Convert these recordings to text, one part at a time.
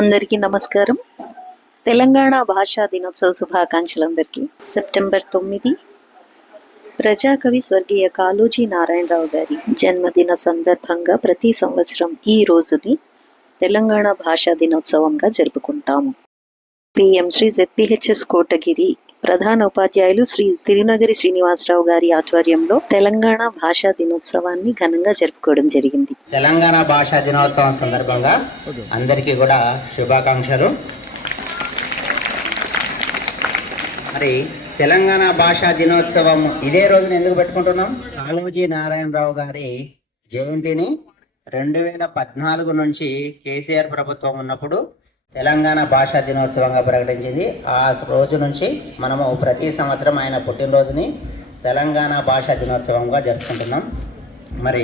అందరికీ నమస్కారం. తెలంగాణ భాషా దినోత్సవ శుభాకాంక్షలు అందరికీ. సెప్టెంబర్ 9 ప్రజాకవి స్వర్గీయ కాళోజీ నారాయణరావు గారి జన్మదిన సందర్భంగా ప్రతి సంవత్సరం ఈ రోజుని తెలంగాణ భాషా దినోత్సవంగా జరుపుకుంటాము. పిఎం శ్రీ ZPHS కోటగిరి ప్రధాన ఉపాధ్యాయులు శ్రీ తిరునగరి శ్రీనివాసరావు గారి ఆధ్వర్యంలో తెలంగాణ భాషా దినోత్సవాన్ని ఘనంగా జరుపుకోవడం జరిగింది. తెలంగాణ భాషా దినోత్సవం సందర్భంగా అందరికీ కూడా శుభాకాంక్షలు. మరి తెలంగాణ భాషా దినోత్సవం ఇదే రోజున ఎందుకు పెట్టుకుంటున్నాం? కాళోజీ నారాయణరావు గారి జయంతిని 2014 నుంచి కేసీఆర్ ప్రభుత్వం ఉన్నప్పుడు తెలంగాణ భాషా దినోత్సవంగా ప్రకటించింది. ఆ రోజు నుంచి మనము ప్రతి సంవత్సరం ఆయన పుట్టినరోజుని తెలంగాణ భాషా దినోత్సవంగా జరుపుకుంటున్నాం. మరి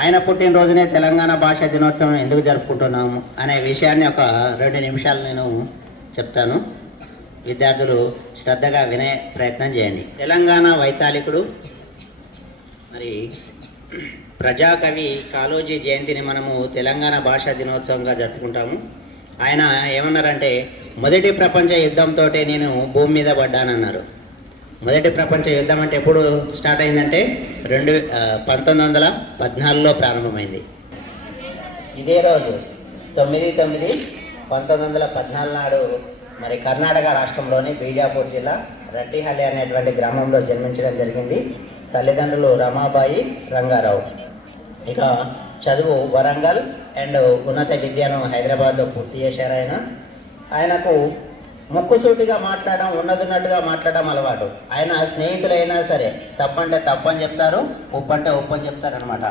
ఆయన పుట్టినరోజునే తెలంగాణ భాషా దినోత్సవం ఎందుకు జరుపుకుంటున్నాము అనే విషయాన్ని ఒక 2 నిమిషాలు నేను చెప్తాను. విద్యార్థులు శ్రద్ధగా వినే ప్రయత్నం చేయండి. తెలంగాణ వైతాళికుడు మరి ప్రజాకవి కాళోజీ జయంతిని మనము తెలంగాణ భాషా దినోత్సవంగా జరుపుకుంటాము. ఆయన ఏమన్నారంటే, మొదటి ప్రపంచ యుద్ధంతో నేను భూమి మీద పడ్డానన్నారు. మొదటి ప్రపంచ యుద్ధం అంటే ఎప్పుడు స్టార్ట్ అయిందంటే 1914లో ప్రారంభమైంది. ఇదే రోజు 9/9/1914 నాడు మరి కర్ణాటక రాష్ట్రంలోని బీజాపూర్ జిల్లా రట్టిహల్లి అనేటువంటి గ్రామంలో జన్మించడం జరిగింది. తల్లిదండ్రులు రమాబాయి, రంగారావు. ఇక చదువు వరంగల్ అండ్ ఉన్నత విద్యను హైదరాబాద్లో పూర్తి చేశారు. ఆయనకు ముక్కుసూటిగా మాట్లాడడం, ఉన్నదిన్నట్టుగా మాట్లాడడం అలవాటు. ఆయన స్నేహితులైనా సరే తప్పంటే తప్పని చెప్తారు, ఉప్పంటే ఉప్పని చెప్తారు అనమాట.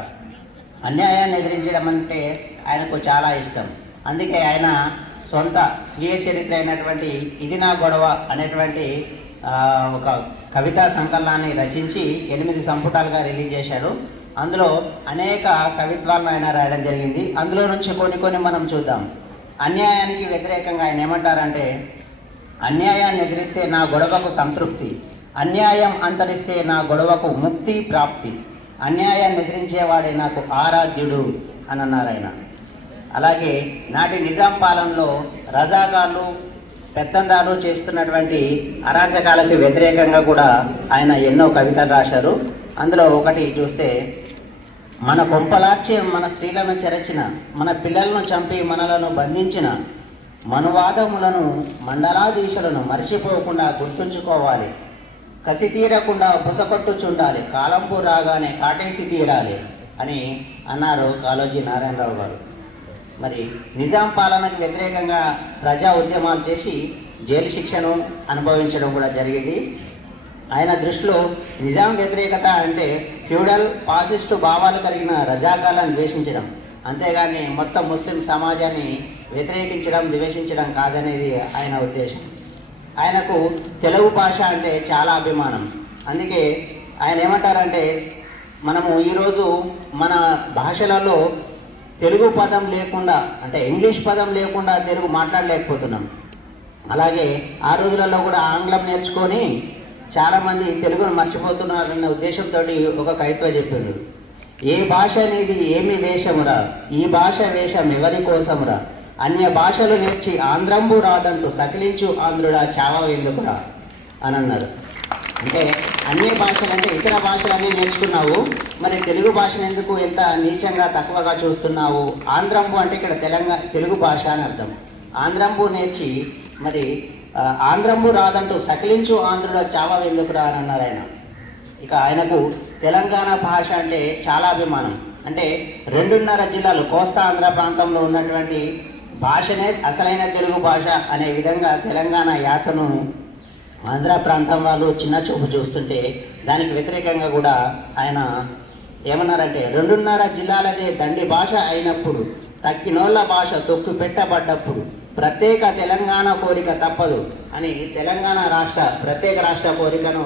అన్యాయాన్ని ఎదిరించడం అంటే ఆయనకు చాలా ఇష్టం. అందుకే ఆయన సొంత స్వీయ చరిత్ర అయినటువంటి ఇది నా గొడవ అనేటువంటి ఒక కవితా సంకలనాన్ని రచించి 8 సంపుటాలుగా రిలీజ్ చేశారు. అందులో అనేక కవిత్వాలను ఆయన రాయడం జరిగింది. అందులో నుంచి కొన్ని మనం చూద్దాం. అన్యాయానికి వ్యతిరేకంగా ఆయన ఏమంటారంటే, అన్యాయాన్ని ఎదిరిస్తే నా గొడవకు సంతృప్తి, అన్యాయం అంతరిస్తే నా గొడవకు ముక్తి ప్రాప్తి, అన్యాయాన్ని ఎదిరించేవాడే నాకు ఆరాధ్యుడు అని అన్నారు ఆయన. అలాగే నాటి నిజాం పాలనలో రజాకార్లు, పెత్తందారులు చేస్తున్నటువంటి అరాచకాలకు వ్యతిరేకంగా కూడా ఆయన ఎన్నో కవితలు రాశారు. అందులో ఒకటి చూస్తే, మన కొంపలార్చి మన స్త్రీలను చెరచిన, మన పిల్లలను చంపి మనలను బంధించిన మనువాదములను మండలాధీశులను మర్చిపోకుండా గుర్తుంచుకోవాలి, కసి తీరకుండా పుసకొట్టుచుండాలి, కాలంపు రాగానే కాటేసి తీరాలి అని అన్నారు కాళోజీ నారాయణరావు గారు. మరి నిజాం పాలనకు వ్యతిరేకంగా ప్రజా ఉద్యమాలు చేసి జైలు శిక్షను అనుభవించడం కూడా జరిగింది. ఆయన దృష్టిలో నిజాం వ్యతిరేకత అంటే ఫ్యూడల్ ఫాసిస్టు భావాలు కలిగిన రజాకాలను ద్వేషించడం, అంతేగాని మొత్తం ముస్లిం సమాజాన్ని వ్యతిరేకించడం, ద్వేషించడం కాదనేది ఆయన ఉద్దేశం. ఆయనకు తెలుగు భాష అంటే చాలా అభిమానం. అందుకే ఆయన ఏమంటారంటే, మనము ఈరోజు మన భాషలలో తెలుగు పదం లేకుండా, అంటే ఇంగ్లీష్ పదం లేకుండా తెలుగు మాట్లాడలేకపోతున్నాం. అలాగే ఆ రోజులలో కూడా ఆంగ్లం నేర్చుకొని చాలామంది తెలుగును మర్చిపోతున్నారన్న ఉద్దేశంతో ఒక కవిత్వం చెప్పిండు. ఏ భాష అనేది ఏమి వేషమురా, ఈ భాష వేషం ఎవరి కోసమురా, అన్య భాషలు నేర్చి ఆంధ్రంబు రాదంటూ సకిలించు ఆంధ్రుడా చావెందుకురా అని అన్నారు. అంటే అన్య భాషలు అంటే ఇతర భాషలన్నీ నేర్చుకున్నావు, మరి తెలుగు భాషను ఎందుకు ఎంత నీచంగా తక్కువగా చూస్తున్నావు? ఆంధ్రంబు అంటే ఇక్కడ తెలుగు భాష అని అర్థం. ఆంధ్రంబు నేర్చి మరి ఆంధ్రంబు రాదంటూ సకిలించు ఆంధ్రుడ చావెందుకురా అని అన్నారు ఆయన. ఇక ఆయనకు తెలంగాణ భాష అంటే చాలా అభిమానం. అంటే 2.5 జిల్లాలు కోస్తా ఆంధ్ర ప్రాంతంలో ఉన్నటువంటి భాషనే అసలైన తెలుగు భాష అనే విధంగా తెలంగాణ యాసను ఆంధ్ర ప్రాంతం వాళ్ళు చిన్న చూపు చూస్తుంటే దానికి వ్యతిరేకంగా కూడా ఆయన ఏమన్నారంటే, 2.5 జిల్లాలదే దండి భాష అయినప్పుడు, తక్కినోళ్ళ భాష తొక్కు పెట్టబడ్డప్పుడు ప్రత్యేక తెలంగాణ కోరిక తప్పదు అని తెలంగాణ ప్రత్యేక రాష్ట్ర కోరికను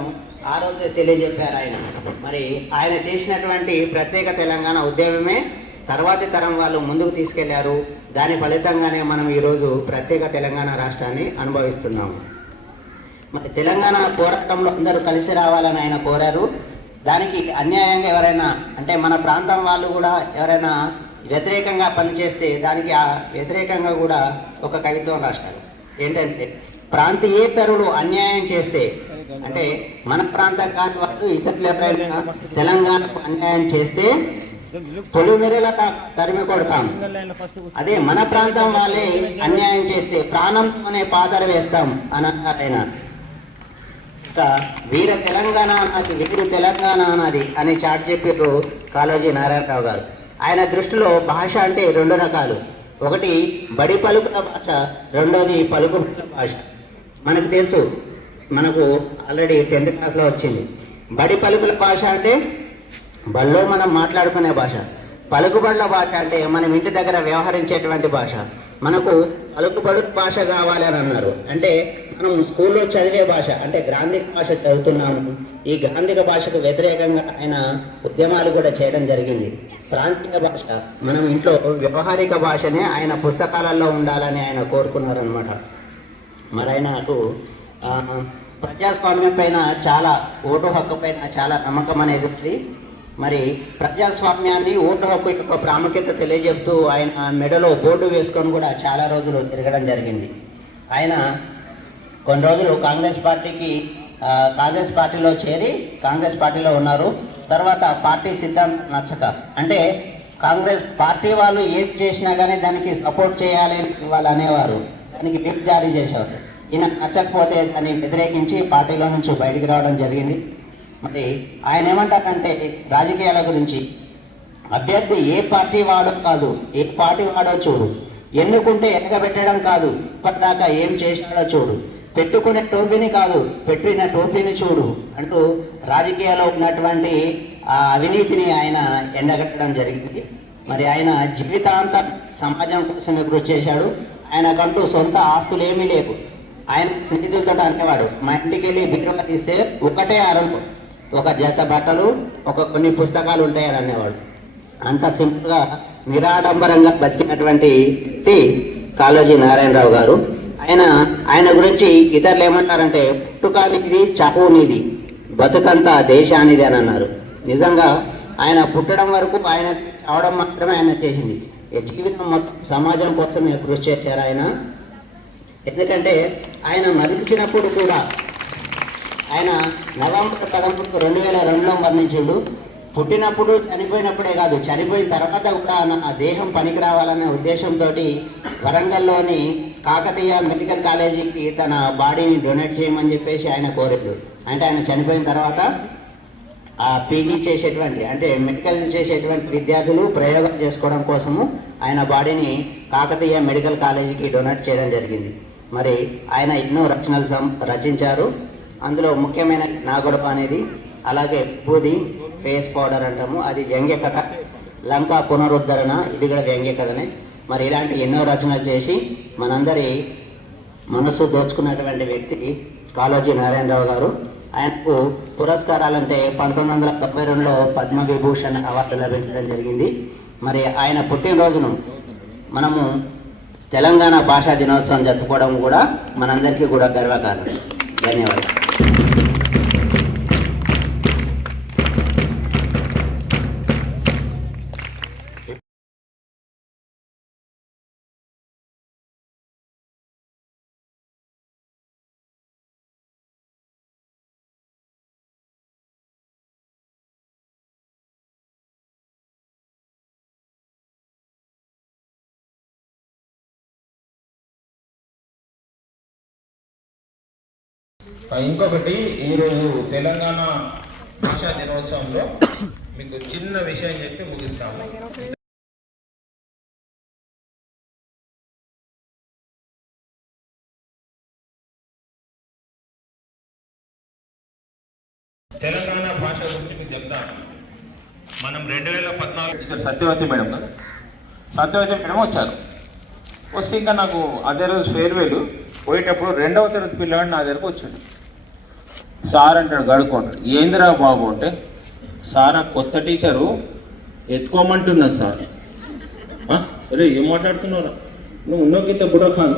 ఆ రోజే తెలియజెప్పారు ఆయన. మరి ఆయన చేసినటువంటి ప్రత్యేక తెలంగాణ ఉద్యమమే తర్వాతి తరం వాళ్ళు ముందుకు తీసుకెళ్లారు. దాని ఫలితంగానే మనం ఈరోజు ప్రత్యేక తెలంగాణ రాష్ట్రాన్ని అనుభవిస్తున్నాము. మరి తెలంగాణ పోరాటంలో అందరూ కలిసి రావాలని ఆయన కోరారు. దానికి అన్యాయంగా ఎవరైనా, అంటే మన ప్రాంతం వాళ్ళు కూడా ఎవరైనా వ్యతిరేకంగా పనిచేస్తే దానికి ఆ వ్యతిరేకంగా కూడా ఒక కవిత్వం రాశారు. ఏంటంటే, ప్రాంతీయేతరులు అన్యాయం చేస్తే, అంటే మన ప్రాంతం కాని వాళ్ళు ఇతరులు ఎవరైనా తెలంగాణకు అన్యాయం చేస్తే పొలిమెరల తరిమి కొడతాం. అదే మన ప్రాంతం వాళ్ళే అన్యాయం చేస్తే ప్రాణం అనే పాదర వేస్తాం అని అన్నారు ఆయన. వీర తెలంగాణ అన్నది, వీరు తెలంగాణ అన్నది అని చాటి చెప్పారు కాళోజీ నారాయణరావు గారు. ఆయన దృష్టిలో భాష అంటే రెండు రకాలు. ఒకటి బడి పలుకుల భాష, రెండోది పలుకుబడుల భాష. మనకు తెలుసు, మనకు ఆల్రెడీ 10th క్లాస్లో వచ్చింది. బడి పలుకుల భాష అంటే బడిలో మనం మాట్లాడుకునే భాష. పలుకుబడుల భాష అంటే మనం ఇంటి దగ్గర వ్యవహరించేటువంటి భాష. మనకు పలుకుబడు భాష కావాలి అని అన్నారు. అంటే మనం స్కూల్లో చదివే భాష, అంటే గ్రాంధిక భాష చదువుతున్నాము. ఈ గ్రాంధిక భాషకు వ్యతిరేకంగా ఆయన ఉద్యమాలు కూడా చేయడం జరిగింది. ప్రాంతీయ భాష, మనం ఇంట్లో వ్యవహారిక భాషనే ఆయన పుస్తకాలలో ఉండాలని ఆయన కోరుకున్నారనమాట. మరి ఆయనకు ప్రజాస్వామ్యం పైన చాలా, ఓటు హక్కు పైన చాలా నమ్మకం అనేది ఉంది. మరి ప్రజాస్వామ్యాన్ని, ఓటు హక్కు యొక్క ప్రాముఖ్యత తెలియజెప్తూ ఆయన మెడలో బోర్డు వేసుకొని కూడా చాలా రోజులు తిరగడం జరిగింది. ఆయన కొన్ని రోజులు కాంగ్రెస్ పార్టీలో చేరి కాంగ్రెస్ పార్టీలో ఉన్నారు. తర్వాత పార్టీ సిద్ధాంతం నచ్చక, అంటే కాంగ్రెస్ పార్టీ వాళ్ళు ఏది చేసినా కానీ దానికి సపోర్ట్ చేయాలి వాళ్ళు అనేవారు, దానికి విప్ జారీ చేసేవారు. ఈయన నచ్చకపోతే దాన్ని వ్యతిరేకించి పార్టీలో నుంచి బయటికి రావడం జరిగింది. మరి ఆయన ఏమంటారంటే రాజకీయాల గురించి, అభ్యర్థి ఏ పార్టీ వాడో కాదు, ఏ పార్టీ వాడో చూడు, ఎన్నుకుంటే ఎనగబెట్టడం కాదు, ఇప్పటిదాకా ఏం చేసినాడో చూడు, పెట్టుకునే టోపీని కాదు పెట్టిన టోపీని చూడు అంటూ రాజకీయాల్లో ఉన్నటువంటి ఆ అవినీతిని ఆయన ఎండగట్టడం జరిగింది. మరి ఆయన జీవితాంతం సమాజం కోసమే కృషి చేశాడు. ఆయనకంటూ సొంత ఆస్తులు ఏమీ లేవు. ఆయన స్నేహితులతో అనేవాడు, మా ఇంటికి వెళ్ళి బిడ్డ తీస్తే ఒకటే అరకు, ఒక జత బట్టలు, కొన్ని పుస్తకాలు ఉంటాయని అనేవాడు. అంత సింపుల్గా నిరాడంబరంగా బతికినటువంటి వ్యక్తి కాళోజీ నారాయణరావు గారు. ఆయన గురించి ఇతరులు ఏమంటారంటే, పుట్టుకానిది చావు నీది, బతుకంతా దేశానిది అని అన్నారు. నిజంగా ఆయన పుట్టడం వరకు, ఆయన చావడం మాత్రమే ఆయన చేసింది. జీవితం మొత్తం సమాజం కోసం కృషి చేశారు ఆయన. ఎందుకంటే ఆయన మరణించినప్పుడు కూడా, ఆయన నవంబర్ 13, 2002లో మరణించాడు. పుట్టినప్పుడు, చనిపోయినప్పుడే కాదు, చనిపోయిన తర్వాత కూడా నా దేహం పనికి రావాలనే ఉద్దేశంతో వరంగల్లోని కాకతీయ మెడికల్ కాలేజీకి తన బాడీని డొనేట్ చేయమని చెప్పేసి ఆయన కోరాడు. అంటే ఆయన చనిపోయిన తర్వాత ఆ పీజీ చేసేటువంటి, అంటే మెడికల్ చేసేటువంటి విద్యార్థులు ప్రయోగం చేసుకోవడం కోసము ఆయన బాడీని కాకతీయ మెడికల్ కాలేజీకి డొనేట్ చేయడం జరిగింది. మరి ఆయన ఎన్నో రచనలు రచించారు. అందులో ముఖ్యమైన నాగొడప అనేది, అలాగే బూది, ఫేస్ పౌడర్ అంటాము, అది వ్యంగ్య కథ, లంకా పునరుద్ధరణ, ఇది కూడా వ్యంగ్య కథనే. మరి ఇలాంటి ఎన్నో రచనలు చేసి మనందరి మనస్సు దోచుకున్నటువంటి వ్యక్తి కాళోజీ నారాయణరావు గారు. ఆయనకు పురస్కారాలంటే 1972లో పద్మవిభూషణ్ అవార్డు లభించడం జరిగింది. మరి ఆయన పుట్టినరోజును మనము తెలంగాణ భాషా దినోత్సవం జరుపుకోవడం కూడా మనందరికీ కూడా గర్వకారణం. ధన్యవాదాలు. ఇంకొకటి, ఈరోజు తెలంగాణ భాషా దినోత్సవంలో మీకు చిన్న విషయం చెప్పి ముగిస్తాము. తెలంగాణ భాష గురించి మీకు చెప్తాను. మనం 2014 సత్యవతి మేడం కదా, సత్యవతి మేడం వచ్చారు. వస్తే ఇంకా నాకు అదే రోజు ఫేర్వెల్ పోయేటప్పుడు 2వ తరగతి పిల్లవాడు నా దగ్గరకు వచ్చాడు. సార్ అంటాడు, గడుకుంటాడు, ఏందిరా బాబు అంటే, సార్ ఆ కొత్త టీచరు ఎత్తుకోమంటున్నారు సార్. అరే ఏం మాట్లాడుతున్నారా, నువ్వు ఉన్నోకింత బుడఖాను,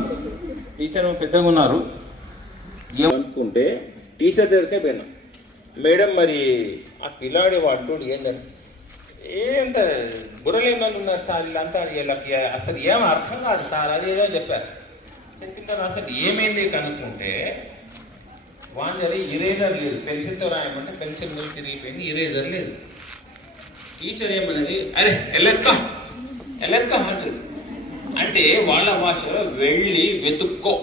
టీచర్ పెద్దగా ఉన్నారు ఏమనుకుంటే టీచర్ దగ్గరికే పోయినా, మేడం మరి ఆ పిల్లాడి వాడు ఏందని, ఏంత బుర్రలేని వాళ్ళు ఉన్నారు సార్ వీళ్ళంతా, వీళ్ళకి అసలు ఏం అర్థం కాదు సార్. అది ఏదో చెప్పారు. చెప్పిన తర్వాత అసలు ఏమైంది కనుక్కుంటే వాంజరి ఇరేజర్ లేదు, పెన్సిల్తో రాయమంటే పెన్సిల్ మీద తిరిగిపోయింది, ఇరేజర్ లేదు. టీచర్ ఏమన్నది, అరే వెళ్ళెత్తుకో అంటుంది. అంటే వాళ్ళ భాషలో వెళ్ళి వెతుక్కో.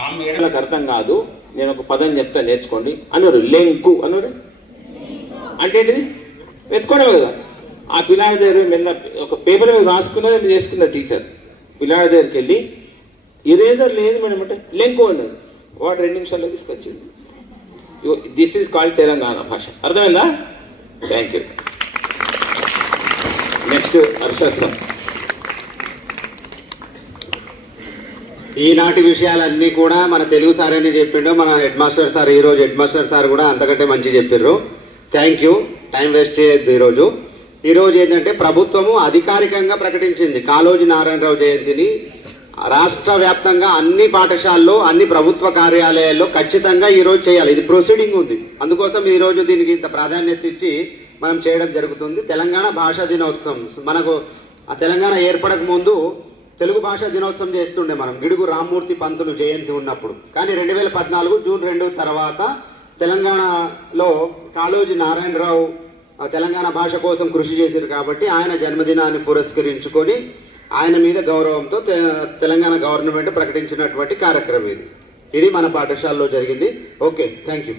ఆ మేడలకు అర్థం కాదు, నేను ఒక పదం చెప్తా నేర్చుకోండి అన్నారు. లెంకు అన్నాడు అంటే ఏంటిది? వెతుకోవడమే కదా. ఆ పిల్లాడి దగ్గర మెల్ల ఒక పేపర్ మీద రాసుకున్నది చేసుకున్నారు టీచర్. పిల్లాడి దగ్గరికి వెళ్ళి ఇరేజర్ లేదు మేడం అంటే లెంకు అన్నది. వాడు 2 నిమిషాల్లో తీసుకొచ్చింది. దిస్ ఈజ్ కాల్డ్ తెలంగాణ భాష. అర్థమైందా? Thank you. Next Harshad sir. ఈనాటి విషయాలన్నీ కూడా మన తెలుగు సార్ అని చెప్పిండు, మన హెడ్ మాస్టర్ సార్. ఈరోజు హెడ్ మాస్టర్ సార్ కూడా అంతకంటే మంచి చెప్పిర్రు. Thank you. టైం వేస్ట్ చేయొద్దు. ఈరోజు ఏంటంటే ప్రభుత్వము అధికారికంగా ప్రకటించింది కాళోజీ నారాయణరావు జయంతిని రాష్ట్ర వ్యాప్తంగా అన్ని పాఠశాలల్లో, అన్ని ప్రభుత్వ కార్యాలయాల్లో ఖచ్చితంగా ఈరోజు చేయాలి. ఇది ప్రొసీడింగ్ ఉంది. అందుకోసం ఈరోజు దీనికి ఇంత ప్రాధాన్యత ఇచ్చి మనం చేయడం జరుగుతుంది. తెలంగాణ భాషా దినోత్సవం మనకు తెలంగాణ ఏర్పడక ముందు తెలుగు భాషా దినోత్సవం చేస్తుండే మనం, గిడుగు రామ్మూర్తి పంతులు జయంతి ఉన్నప్పుడు. కానీ 2014 జూన్ 2 తర్వాత తెలంగాణలో కాళోజీ నారాయణరావు తెలంగాణ భాష కోసం కృషి చేశారు కాబట్టి ఆయన జన్మదినాన్ని పురస్కరించుకొని ఆయన మీద గౌరవంతో తెలంగాణ గవర్నమెంట్ ప్రకటించినటువంటి కార్యక్రమం ఇది మన పాఠశాలలో జరిగింది. Okay, thank you.